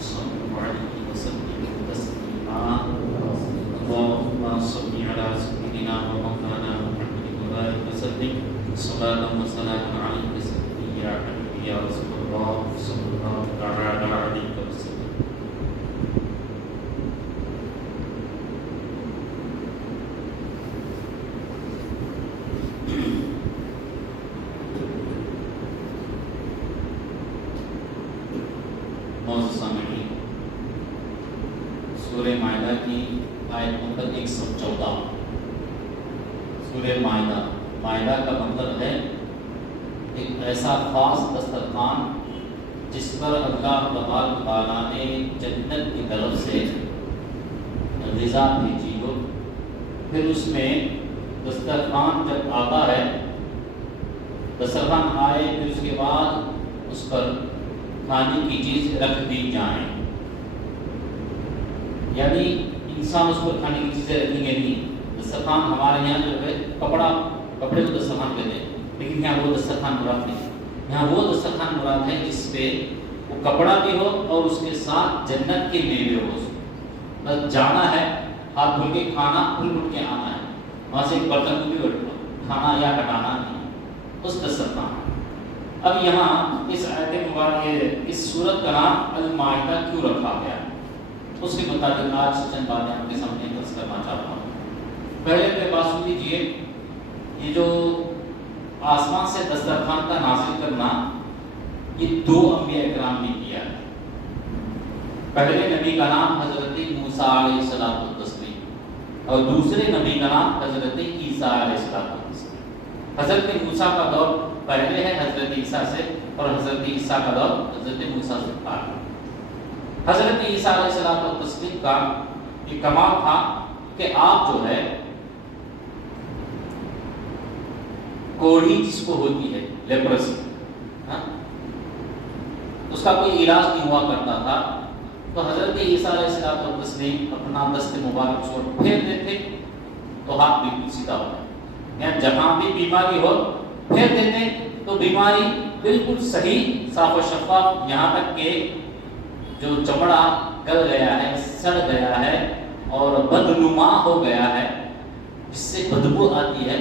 صلى الله عليه وسلم تسليما اللهم صل على سيدنا ومولانا محمد وبارك وسلم صلاة وسلاما عليك سيدي يا حبيبي يا رسول الله صلى الله تعالى عليه وسلم. معزز سامعین، سورہ مائدہ کی آیت نمبر 114. سورہ مائدہ کا مطلب ہے ایک ایسا خاص دسترخوان جس پر اللہ تبارک و تعالیٰ نے جنت کی طرف سے غذا بھیجی ہو. پھر اس میں دسترخوان جب آتا ہے، دسترخوان آئے، پھر اس کے بعد اس پر کھانے کی چیز رکھ دی جائیں. یعنی انسان اس پر کھانے کی چیزیں رکھیں گے نہیں. دسترخوان ہمارے یہاں جو ہے کپڑے کو دسترخوان کہتے ہیں، لیکن یہاں وہ دسترخوان مراد نہیں. یہاں وہ دسترخوان مراد ہے جس پہ وہ کپڑا بھی ہو اور اس کے ساتھ جنت کے میوے ہو. بس جانا ہے، ہاتھ دھل کے کھانا، پھر اٹھ کے آنا ہے. وہاں سے ایک برتن کو بھی کھانا یا ہٹانا نہیں، اس دسترخوان. اب یہاں اس آیت مبارکہ اس سورت کا نام المائدہ کیوں رکھا گیا، اس کے مطابق آج چند باتیں آپ کے سامنے عرض کرنا چاہتا ہوں. پہلے پہ بات سن لیجیے، یہ جو آسمان سے دسترخوان کا نازل کرنا یہ 2 انبیاء اکرام نے کیا ہے. پہلے نبی کا نام حضرت موسیٰ علیہ السلام اور دوسرے نبی کا نام حضرت عیسیٰ علیہ السلام. حضرت موسیٰ کا دور پہلے ہے حضرت عیسیٰ سے، اور حضرت عیسیٰ کا دور حضرت موسیٰ سے بعد. حضرت عیسیٰ علیہ السلام کا یہ کمال تھا کہ آپ جو ہے کوڑھی جس کو ہوتی ہے لیپرسی، اس کا کوئی علاج نہیں ہوا کرتا تھا، تو حضرت عیسیٰ علیہ السلام اپنا دست مبارک اس کو پھیر دیتے تو ہاتھ بالکل سیدھا ہو جاتا. یعنی جہاں بھی بیماری ہو پھیر دیتے تو بیماری بالکل صحیح صاف و شفاف، یہاں تک کہ جو چمڑا گل گیا ہے، سڑ گیا ہے اور بدنما ہو گیا ہے جس سے بدبو آتی ہے،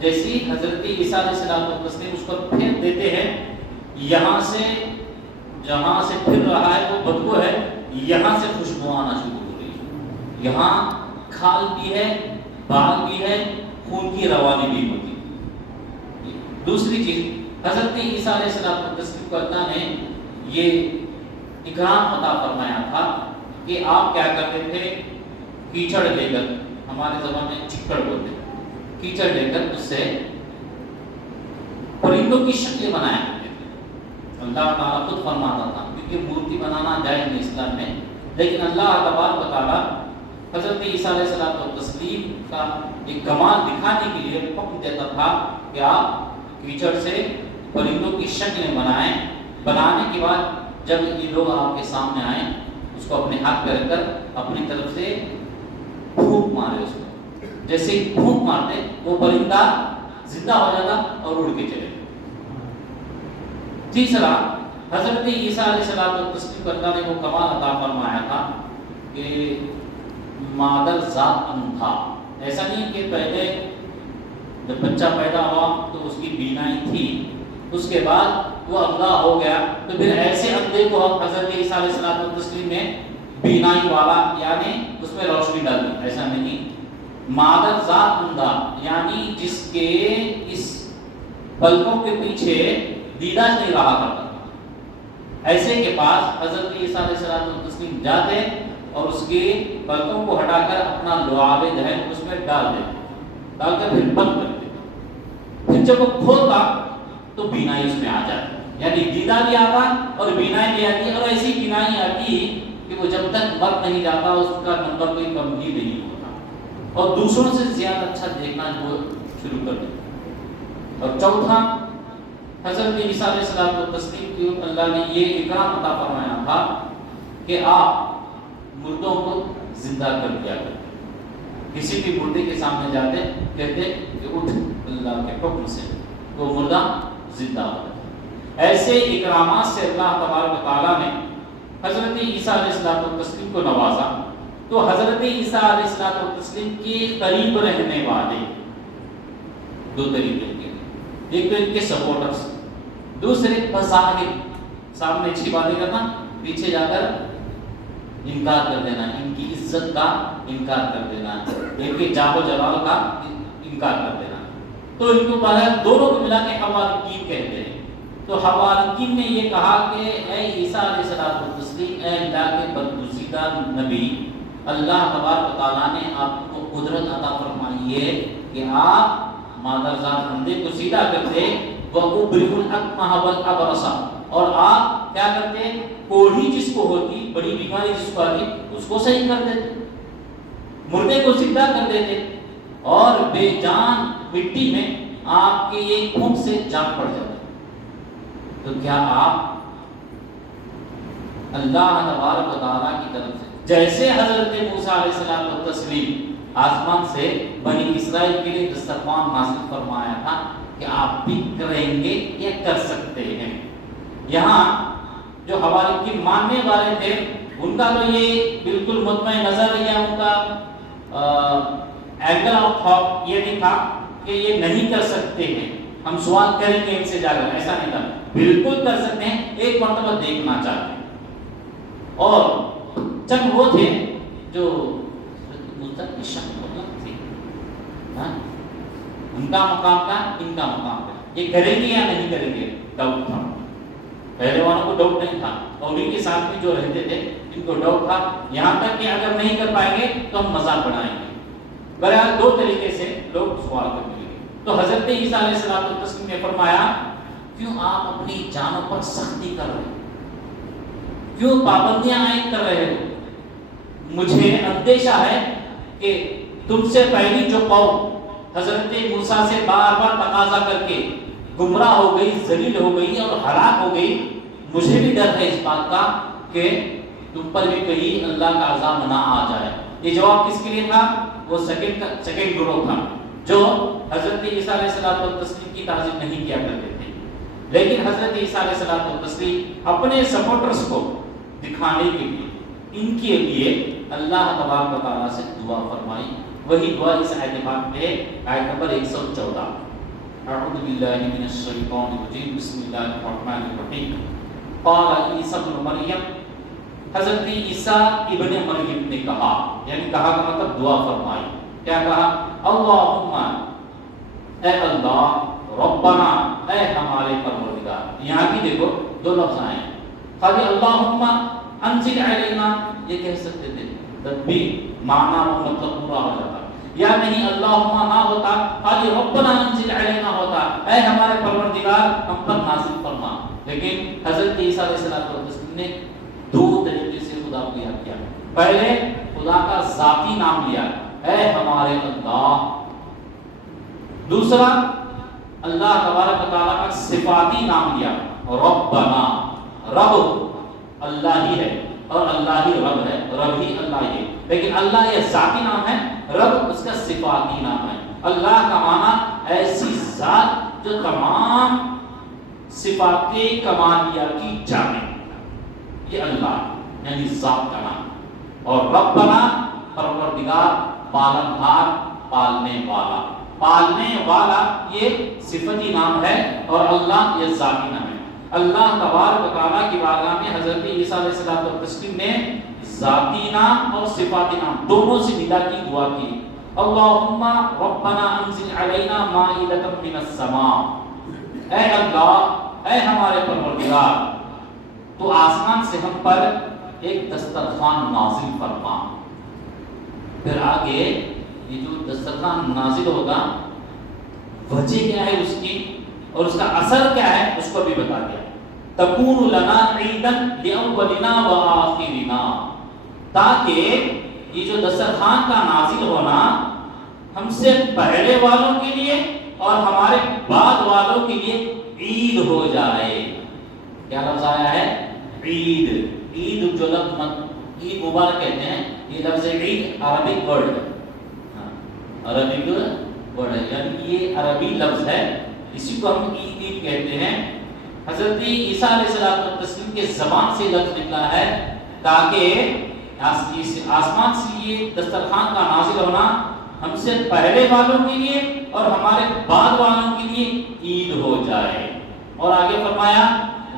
جیسی حضرت عیسیٰ علیہ السلام اس کو پھیر دیتے ہیں، یہاں سے جہاں سے پھر رہا ہے وہ بدبو ہے، یہاں سے خوشبو آنا شروع ہو رہی ہے. یہاں کھال بھی ہے، بال بھی ہے، خون کی روانی بھی ہوتی ہے. دوسری چیز، حضرت عیسیٰ علیہ السلام کو اللہ نے یہ اکرام عطا فرمایا تھا کہ آپ کیا کرتے تھے، کیچڑ لے کر، ہمارے زبان میں چکڑ بولتے ہیں، کیچڑ لے کر اس سے پرندوں کی شکل بنایا کرتے تھے. اللہ تعالیٰ خود فرماتا تھا، کیونکہ مورتی بنانا جائز نہیں اسلام میں، لیکن اللہ تبارک و تعالیٰ حضرت عیسیٰ علیہ السلام کا ایک کمال دکھانے کے لیے حکم دیتا تھا کہ آپ کیچڑ سے پرندوں کی شکلیں بنائیں. بنانے کے بعد جب یہ لوگ آپ کے سامنے آئیں، اس کو اپنے ہاتھ پہ رکھ کر اپنی طرف سے پھونک مارے. اس کو جیسے ہی پھونک مارتے وہ پرندہ زندہ ہو جاتا اور اڑ کے چلے. تیسرا، حضرت عیسیٰ علیہ السلام کو اللہ نے وہ کمال عطا فرمایا تھا کہ مادر ذات تھا. ایسا نہیں کہ پہلے جب بچہ پیدا ہوا تو اس کی بینائی تھی، اس کے بعد وہ اندھا ہو گیا تو پھر ایسے اندھے کو حضرت عیسیٰ علیہ السلام نے بینائی والا یعنی اس میں روشنی ڈال دی. ایسا نہیں، مادر ذات اندھا یعنی جس کے اس پلکوں کے پیچھے دیدہ نہیں رہا کرتا، ایسے کے پاس حضرت عیسیٰ علیہ السلام جاتے اور اس کے پلکوں کو ہٹا کر اپنا لعاب ذہن اس میں ڈال کر پھر بند کر دیتا. پھر جب وہ کھولتا تو بینائی اس میں آ جاتی، یعنی دیدہ بھی آتا اور بینائی بھی آتی، اور ایسی بینائی آتی کہ وہ جب تک مر نہیں جاتا اس کا نمبر کوئی کم ہی نہیں ہوتا اور دوسروں سے زیادہ اچھا دیکھنا وہ شروع کر دیتا. اور چوتھا، حضرت عیسیٰ علیہ السلام کو تسلیم کی اللہ نے یہ اکرام عطا فرمایا تھا کہ آپ مردوں کو زندہ کر دیا کرتے. کسی بھی مردے کے سامنے جاتے کہتے کہ اٹھ، اللہ کے حکم سے وہ مردہ زندہ ہو جاتا. ایسے اکرامات سے اللہ تبارک و تعالیٰ نے حضرت عیسیٰ علیہ الصلوۃ والتسلیم کو نوازا، تو حضرت عیسیٰ علیہ الصلوۃ والتسلیم کے قریب رہنے والے دو طریقے کے، ایک تو ان کے سپورٹرز، دوسرے بظاہر سامنے اچھی باتیں کرنا، پیچھے جا کر انکار کر دینا، ان کی عزت کا انکار کر دینا، ان کے جاہ و جلال کا انکار کر دینا۔ تو ان کو دونوں کو ملا کے حوارین کہتے ہیں۔ تو حوارین نے یہ کہا کہ اے عیسیٰ علیہ السلام، اے اللہ کے برگزیدہ نبی، اللہ تبارک و تعالیٰ نے آپ کو قدرت عطا فرمائی ہے کہ آپ مادرزاد اندھے کو سیدھا کرتے، وَأُبْرِئُ الْأَكْمَحَ وَالْأَبْرَصَ، اور آپ کیا کرتے، کوڑھی جس کو ہوتی، بڑی بیماری جس کو آتی، اس کو صحیح کر دیتے، مردے کو زندہ کر دیتے، اور بے جان مٹی میں آپ کے یہ پھونک سے جان پڑ جاتے۔ تو کیا آپ اللہ تبارک و تعالیٰ کی طرف سے جیسے حضرت موسیٰ علیہ السلام و تسلیم آسمان سے بنی اسرائیل کے لیے دسترخوان نازل فرمایا تھا کہ آپ بھی کریں گے یا کر سکتے ہیں؟ یہاں جو حوارین ماننے والے تھے ان کا تو یہ بالکل مطمئن نظر یا ان کا اینگل آف تھاٹ یہ نہیں تھا کہ یہ نہیں کر سکتے ہیں، ہم سوال کریں گے ان سے جا کر، ایسا نہیں تھا، بالکل کر سکتے ہیں، ایک مرتبہ دیکھنا چاہتے ہیں۔ اور چند وہ تھے جو کی شک تھی، ان کا مقام تھا، ان کا مقام تھا، یہ کریں گے یا نہیں کریں گے، ڈاؤٹ تھا۔ پہلے والوں کو ڈاؤٹ نہیں تھا، اور ان کے ساتھ میں جو رہتے تھے ان کو ڈاؤٹ تھا، یہاں تک کہ اگر نہیں کر پائیں گے تو ہم مذاق بنائیں گے۔ بہرحال دو طریقے سے لوگ سوال کرنے لگے۔ تو حضرت عیسیٰ علیہ السلام والتسلیم نے فرمایا، کیوں آپ اپنی جانوں پر سختی کر رہے ہیں، کیوں پابندیاں عائد کر رہے ہو؟ مجھے اندیشہ ہے کہ تم سے پہلی جو قوم حضرت موسیٰ سے بار بار تقاضا کر کے گمراہ ہو گئی، ذلیل ہو گئی اور ہلاک ہو گئی، مجھے بھی ڈر ہے اس بات کا کہ تم پر بھی کہیں اللہ کا عذاب نہ آ جائے۔ یہ جواب کس کے لیے تھا؟ وہ سیکنڈ گروہ تھا جو حضرت عیسیٰ علیہ السلام کی تعظیم نہیں کیا کرتے تھے، لیکن حضرت عیسیٰ علیہ السلام اپنے سپورٹرز کو دکھانے کے لیے ان کے لیے اللہ تبارک و تعالیٰ سے دعا فرمائی۔ وہی دعا اس آیت پاک میں آیت نمبر 114، اعوذ باللہ من الشیطان الرجیم، بسم اللہ الرحمن الرحیم، قال عیسی ابن مریم، حضرت عیسیٰ ابن مریم نے کہا، یعنی کہا کا مطلب دعا فرمائی، کیا کہا؟ اللہم، اے اللہ، ربنا، اے ہمارے پروردگار۔ یہاں بھی دیکھو دو لفظ آئے ہیں، خالی اللہم انزل علینا یہ کہہ سکتے تھے، تب بھی معنی و مطلب پورا ہو جاتا، یا نہیں اللہم نہ ہوتا، خالی ربنا انزل علینا ہوتا، اے ہمارے پروردگار ہم پر نازل فرما۔ لیکن حضرت عیسیٰ علیہ السلام نے دو طریقے سے خدا کو یاد کیا۔ پہلے خدا کا ذاتی نام لیا، اے ہمارے اللہ، دوسرا اللہ تبارک و تعالیٰ کا صفاتی نام لیا، ربنا، رب اللہ ہی ہے اور اللہ ہی رب ہے، رب ہی اللہ ہی ہے، لیکن اللہ یہ ذاتی نام ہے، رب اس کا صفاتی نام ہے۔ اللہ کا معنی ایسی ذات جو تمام صفات کمالیہ کی جامع، یہ اللہ یعنی ذات کا نام، اور ربنا پروردگار، پالنہار، پالنے والا، پالنے والا یہ صفتی نام ہے، اور اللہ یہ ذاتی نام ہے۔ اللہ تبارک و تعالیٰ کی بارگاہ میں حضرت عیسیٰ علیہ السلام والتسلیم نے ذاتی نام اور صفاتی نام دونوں سے ندا کی دعا کی۔ اللہم ربنا انزل علینا مائدۃ من السماء، اے اللہ، اے ہمارے پروردگار، تو آسمان سے ہم پر ایک دسترخوان نازل فرما۔ پھر آگے یہ جو دسترخوان نازل ہوگا وجہ کیا ہے اس کی اور اس کا اثر کیا ہے اس کو بھی بتا دیا۔ تکون لنا عیدا لاولنا وآخرنا، تاکہ یہ جو دسترخوان کا نازل ہونا ہم سے پہلے والوں کے لیے اور ہمارے بعد والوں کے لیے عید ہو جائے۔ کیا لفظ آیا ہے؟ عید۔ عید جو لفظ عید مبارک کہتے ہیں، یہ لفظ عید عربک ورڈ ہے، عربک ورڈ ہے، یعنی یہ عربی لفظ ہے، اسی کو ہم عید کہتے ہیں۔ حضرت عیسیٰ علیہ السلام کے زبان سے لفظ نکلا ہے تاکہ آسمان سے یہ دسترخوان کا نازل ہونا ہم سے پہلے والوں کے لیے اور ہمارے بعد والوں کے لیے عید ہو جائے. اور آگے فرمایا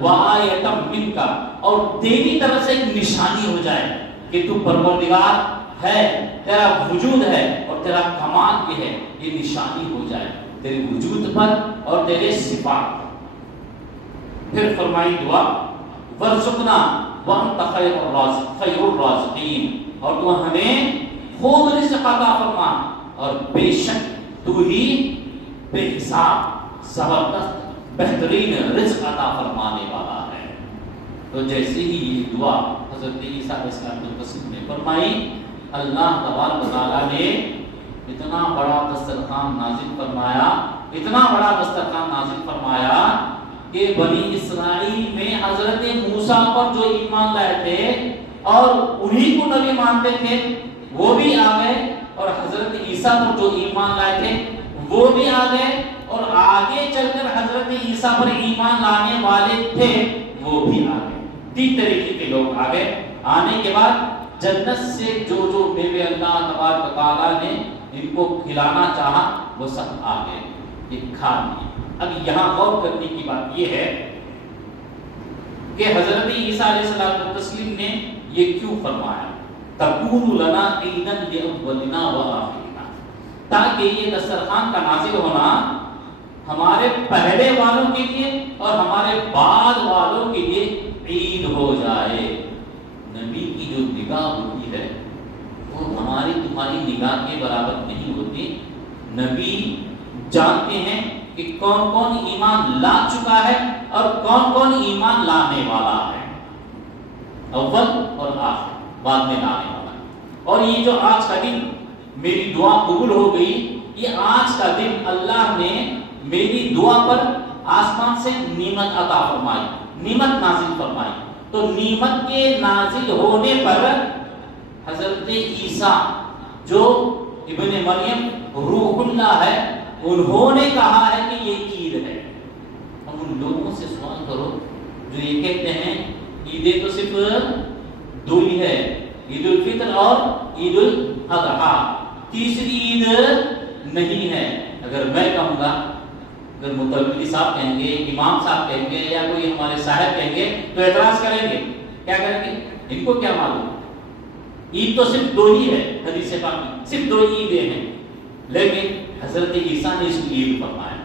وآیۃ منک، اور تیری طرف سے ایک نشانی ہو جائے کہ تو پروردگار ہے، تیرا وجود ہے اور تیرا کمال بھی ہے. یہ نشانی ہو جائے تیرے وجود پر اور تیرے صفات پر. پھر فرمائی دعا ورزقنا وانت خیر الرازقین، اور تو ہمیں خوب رزق عطا فرما اور بے شک تو ہی بے حساب زبردست بہترین رزق عطا فرمانے والا ہے. تو جیسے ہی یہ دعا حضرت عیسیٰ علیہ السلام نے فرمائی، اللہ تبارک و تعالیٰ نے اتنا بڑا دسترخوان نازل فرمایا، اتنا بڑا دسترخوان نازل فرمایا کہ بنی اسرائیل میں حضرت موسیٰ پر جو ایمان لائے تھے اور انہی کو نبی مانتے تھے وہ بھی آ گئے، اور حضرت عیسیٰ پر جو ایمان لائے تھے وہ بھی آ گئے، اور آگے چل کر حضرت عیسیٰ پر ایمان لانے والے تھے وہ بھی آ گئے. 3 طریقے کے لوگ آ گئے. آنے کے بعد جنت سے جو جو میوے اللہ تبارک و تعالیٰ نے ان کو کھلانا چاہا وہ سب آ گئے، یہ کھا لیے. اب یہاں غور کرنے کی بات یہ ہے کہ حضرت عیسیٰ علیہ السلام نے یہ کیوں فرمایا تکون لنا عیدا لاولنا وآخرنا، تاکہ یہ دسترخوان کا نازل ہونا ہمارے پہلے والوں کے لیے اور ہمارے بعد والوں کے لیے عید ہو جائے. نبی کی جو نگاہ ہوتی ہے وہ ہماری تمہاری نگاہ کے برابر نہیں ہوتی. نبی جانتے ہیں کہ کون کون ایمان لا چکا ہے اور کون کون ایمان لانے والا ہے، اول اور آخر، بعد میں لانے والا. اور یہ جو آج کا دن میری دعا قبول ہو گئی، یہ آج کا دن اللہ نے میری دعا پر آسمان سے نعمت عطا فرمائی، نعمت نازل فرمائی. تو نعمت کے نازل ہونے پر حضرت عیسیٰ جو ابن مریم روح اللہ ہے انہوں نے کہا ہے کہ یہ عید ہے. اب ان لوگوں سے سوال کرو جو یہ کہتے ہیں عیدیں تو صرف 2 ہی ہے، عید الفطر اور عید الاضحیٰ، تیسری عید نہیں ہے. اگر میں کہوں گا، اگر متولی صاحب کہیں گے، امام صاحب کہیں گے یا کوئی ہمارے صاحب کہیں گے تو اعتراض کریں گے. کیا کریں گے؟ ان کو کیا معلوم، عید تو صرف 2 ہی ہے، حدیث پاک میں صرف 2 عیدیں ہیں. لیکن حضرت عیسیٰ نے اس کو عید فرمایا.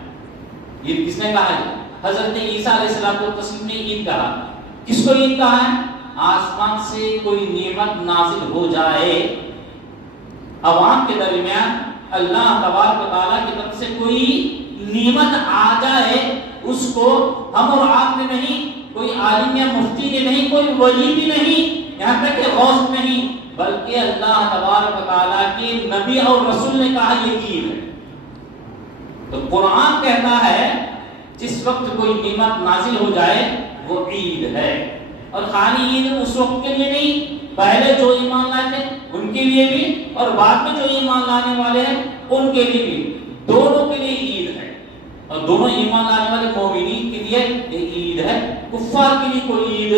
عید کس نے کہا ہے؟ حضرت عیسیٰ علیہ السلام نے عید کہا. کس کو عید کہا ہے؟ آسمان سے کوئی نعمت نازل ہو جائے، عوام کے درمیان اللہ تبارک و تعالیٰ کی طرف سے کوئی نعمت آ جائے، اس کو ہم اور آپ نے نہیں، کوئی عالم یا مفتی نے نہیں، کوئی ولی بھی نہیں، یہاں تک کہ غوث نہیں، بلکہ اللہ تبارک و تعالیٰ کے نبی اور رسول نے کہا یہ عید ہے. تو قرآن کہتا ہے جس وقت کوئی نعمت نازل ہو جائے وہ عید ہے. اور خالی عید اس وقت کے لیے نہیں، پہلے جو ایمان لائے تھے ان کے لیے بھی اور بعد میں جو ایمان لانے والے ہیں ان کے لیے بھی، دونوں کے لیے عید ہے. اور دونوں ایمان لانے والے مومنین کے لیے یہ عید ہے، کفار کے لیے کوئی عید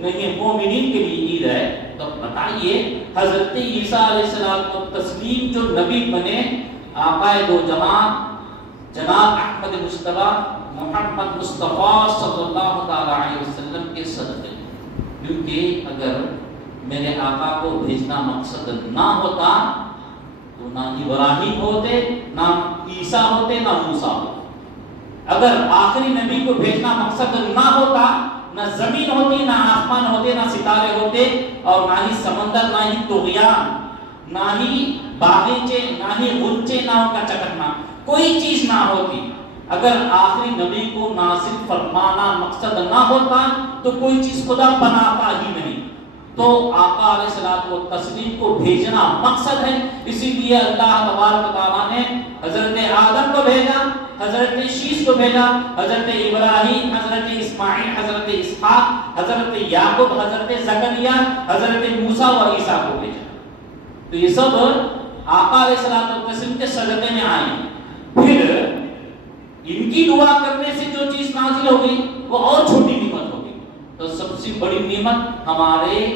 نہیں ہے، مومنین کے لیے عید ہے. تو بتائیے حضرت عیسیٰ علیہ السلام کو تسلیم جو نبی بنے، آقا دو جہان جناب احمد مصطفیٰ محمد مصطفیٰ صلی اللہ تعالی علیہ وسلم کے صدقے. کیونکہ اگر میرے آقا کو بھیجنا مقصد نہ ہوتا تو نہ ابراہیم ہوتے، نہ عیسیٰ ہوتے، نہ موسیٰ ہوتے. اگر آخری نبی کو بھیجنا مقصد نہ ہوتا، نہ زمین ہوتی، نہ آسمان ہوتے، نہ ستارے ہوتے، اور نہ ہی سمندر، نہ ہی طغیان، نہ ہی باغیچے، نہ ہی غنچے، نہ ان کا چکنا، کوئی چیز نہ ہوتی. اگر آخری نبی کو نازل فرمانا مقصد نہ ہوتا تو کوئی چیز خدا بناتا ہی نہیں. تو آقا علیہ الصلوۃ والتسلیم کو بھیجنا مقصد ہے. اسی لیے اللہ تبارک و تعالیٰ نے حضرت آدم کو بھیجا، حضرت شیش کو بھیجا، حضرت ابراہیم، حضرت اسماعیل، حضرت اسحاق، حضرت یعقوب، حضرت زکریا، حضرت موسیٰ و عیسیٰ کو بھیجا. تو یہ سب آقا علیہ الصلوۃ والتسلیم کے صدقے میں آئے. پھر ان کی دعا کرنے سے جو چیز نازل ہو گئی وہ اور چھوٹی نعمت ہوگی. تو سب سے بڑی نعمت ہمارے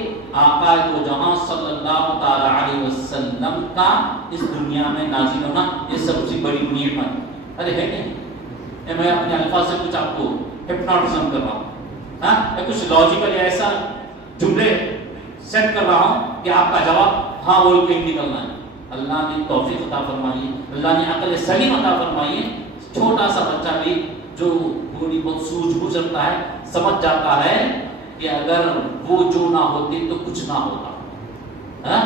آقا دو جہاں صلی اللہ تعالی علیہ وسلم کا اس دنیا میں نازل ہونا، یہ سب سے بڑی نعمت. ارے ہے نہیں، میں اپنے الفاظ سے کچھ آپ کو ہپنوٹزم کر رہا ہوں، ہاں کچھ لاجیکل ایسا جملے سیٹ کر رہا ہوں کہ آپ کا جواب ہاں بول کے نکلنا ہے. اللہ نے توفیق عطا فرمائی ہے، اللہ نے عقل سلیم عطا فرمائی ہے. چھوٹا سا بچہ بھی جو تھوڑی بہت سوجھ بوجھ رکھتا ہے سمجھ جاتا ہے کہ اگر وہ جو نہ ہوتی تو کچھ نہ ہوتا،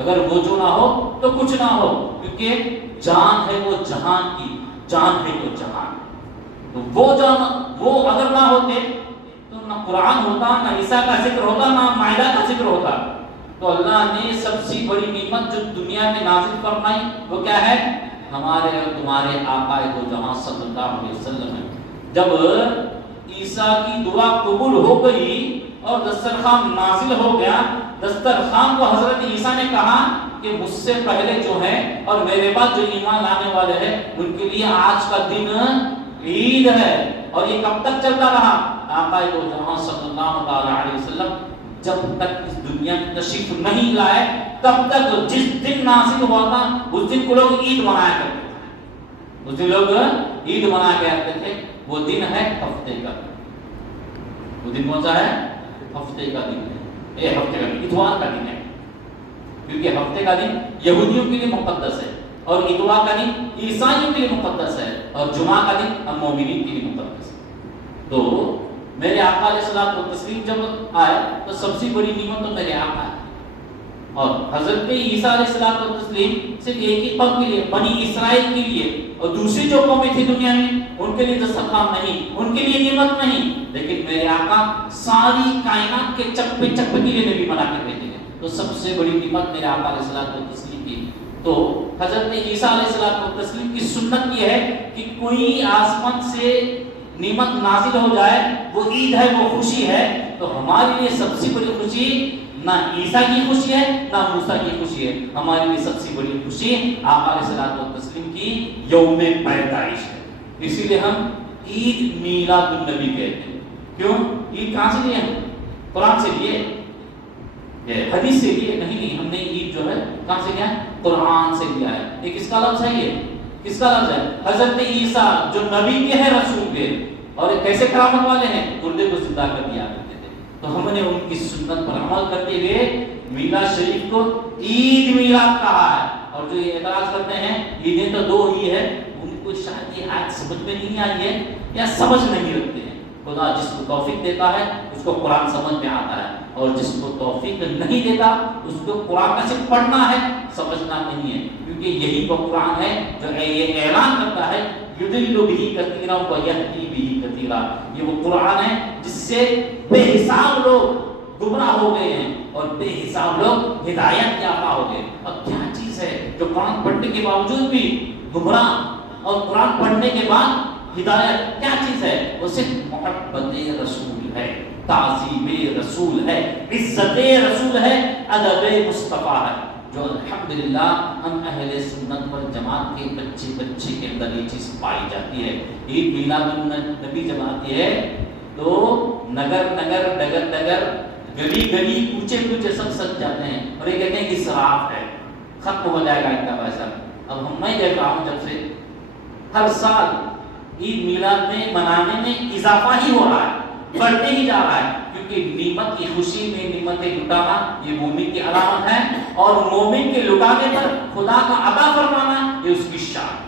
اگر وہ جو نہ ہو تو کچھ نہ ہو، کیونکہ جان ہے وہ جہان کی، جان ہے وہ جہان. تو وہ جان وہ اگر نہ ہوتے تو نہ قرآن ہوتا، نہ عیسیٰ کا ذکر ہوتا، نہ مائدہ کا ذکر ہوتا. تو اللہ نے سب سے بڑی نعمت جو دنیا میں نازل فرمائی وہ کیا ہے؟ ہمارے اور تمہارے آقا دو جہاں صلی اللہ علیہ وسلم ہے. جب عیسیٰ کی دعا قبول ہو گئی اور دسترخوان نازل ہو گیا، دسترخوان کو حضرت عیسیٰ نے کہا کہ مجھ سے پہلے جو ہے اور میرے بعد جو ایمان لانے والے ہیں ان کے لیے آج کا دن عید ہے. اور یہ کب تک چلتا رہا؟ آقا دو جہاں صلی اللہ علیہ وسلم جب تک اس دنیا میں تشریف نہیں لائے تب تک جس دن نازل ہوا تھا اس دن کو لوگ عید منایا کرتے تھے، اس دن لوگ عید منایا کرتے تھے. وہ دن ہے ہفتے کا. وہ دن کون سا ہے؟ ہفتے کا دن ہے. یہ ہفتے کا دن اتوار کا دن ہے، کیونکہ ہفتے کا دن یہودیوں کے لیے مقدس ہے اور اتوار کا دن عیسائیوں کے لیے مقدس ہے اور جمعہ کا دن ہم مومنین کے لیے مقدس ہے. تو میرے آقا علیہ الصلوۃ والتسلیم جب آئے تو سب سے بڑی نعمت تو میرے آقا ہے. اور حضرت عیسیٰ علیہ الصلوۃ والتسلیم صرف ایک ہی قوم کے لیے، بنی اسرائیل کے لیے، اور دوسری جو قومیں تھی دنیا میں ان کے لیے دسترخوان نہیں، ان کے لیے نعمت نہیں. لیکن میرے آقا ساری کائنات کے چپے چپے کے لیے نبی بنا کے بھیجے گئے. تو سب سے بڑی نعمت میرے آقا علیہ الصلوۃ والتسلیم کی. تو حضرت عیسیٰ علیہ الصلوۃ والتسلیم کی سنت یہ ہے کہ کوئی آسمان سے نعمت نازل ہو جائے، وہ عید ہے، وہ خوشی ہے. تو ہمارے لیے سب سے بڑی خوشی نہ عیسیٰ کی خوشی ہے نہ موسیٰ کی خوشی ہے. ہمارے لیے سب سے بڑی خوشی آقا علیہ الصلوۃ والتسلیم کی یوم پیدائش ہے. اسی لیے ہم عید میلاد النبی کہتے ہیں. کیوں؟ عید کہاں سے لیے؟ ہم قرآن سے لیے، حدیث سے لیے نہیں. ہم نے عید جو ہے کہاں سے لیا؟ قرآن سے لیا ہے. یہ کس کا لفظ ہے؟ یہ کس کا لفظ ہے؟ حضرت عیسیٰ جو نبی کے ہیں، رسول کے، اور کیسے کرامت والے ہیں، مردے کو زندہ کر دیا کرتے تھے. تو ہم نے ان کی سنت پر عمل کرتے ہوئے میلاد شریف کو عید میلاد کہا ہے. اور جو یہ اعتراض کرتے ہیں عیدیں تو دو ہی ہے، ان کو شاید یہ آیت سمجھ میں نہیں آئی ہے یا سمجھ نہیں رکھتے ہیں. خدا جس کو توفیق دیتا ہے اس کو قرآن سمجھ میں آتا ہے، اور جس کو توفیق نہیں دیتا اس کو قرآن کا صرف پڑھنا ہے، سمجھنا نہیں ہے. کیونکہ یہی وہ قرآن ہے جو یہ اعلان کرتا ہے یضل بہ کثیرا ویہدی بہ کثیرا. یہ وہ قرآن ہے جس سے بے حساب لوگ گمراہ ہو گئے ہیں اور بے حساب لوگ ہدایت یافتہ ہو گئے. اب کیا چیز ہے جو قرآن پڑھنے کے باوجود بھی گمراہ اور قرآن پڑھنے کے بعد ہدایت؟ کیا چیز ہے؟ وہ صرف محبت رسول ہے، تعظیم رسول ہے، عزت رسول ہے، ادب مصطفیٰ ہے، جو الحمدللہ ہم اہل سنت والجماعت کے بچے کے اندر یہ چیز پائی جاتی ہے. عید میلاد النبی جب آتی ہے تو نگر نگر ڈگر ڈگر گلی گلی کوچے کوچے سب سج جاتے ہیں اور یہ کہتے ہیں کہ اسراف ہے، ختم ہو جائے گا ان کا پیسہ. اب ہم میں دیکھ رہا ہوں جب سے ہر سال عید میلاد میں منانے میں اضافہ ہی ہو رہا ہے، بڑھتے ہی جا رہا ہے. کیونکہ نعمت کی خوشی میں نعمتیں لٹانا یہ مومن کی علامت ہے، اور مومن کے لٹانے پر خدا کا عطا فرمانا یہ اس کی شان.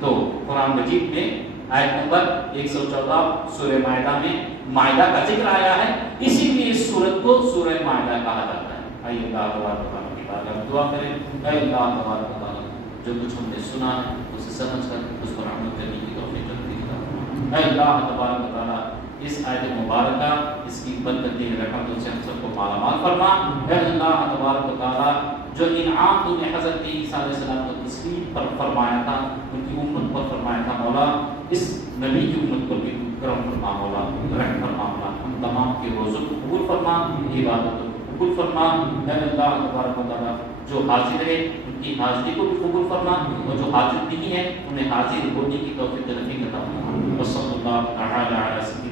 تو قرآن مجید میں آیت نمبر 114 سورہ مائدہ میں مائدہ کا ذکر آیا ہے، اسی لیے اس سورت کو سورہ مائدہ کہا جاتا ہے. آئیے اللہ تبارک و تعالیٰ کی بارگاہ میں دعا کریں. اے اللہ تبارک و تعالیٰ، جو کچھ ہم نے سنا ہے اسے سمجھ کر اس پر عمل کرنے کی توفیق عطا فرما. اے اللہ تبارک و تعالیٰ، اس آیت مبارکہ اس کی برکتی رحمتوں سے ہم سب کو مالا مال فرما. اے اللہ تبارک و تعالیٰ، جو انعام تو نے حضرت عیسیٰ علیہ السلام کو تسلیم پر فرمایا تھا، ان کی امت پر فرمایا تھا، مولا اس نبی کی امت پر بھی کرم فرما، مولا رحم فرما. مولا ہم تمام کے روزوں کو قبول فرما، عبادتوں کو قبول فرما. اے اللہ تبارک و تعالیٰ، جو حاضر ہے ان کی حاضری کو بھی قبول فرما، اور جو حاضر نہیں ہے انہیں حاضر ہونے کی توفیق عطا فرما. اللہ تعالی علی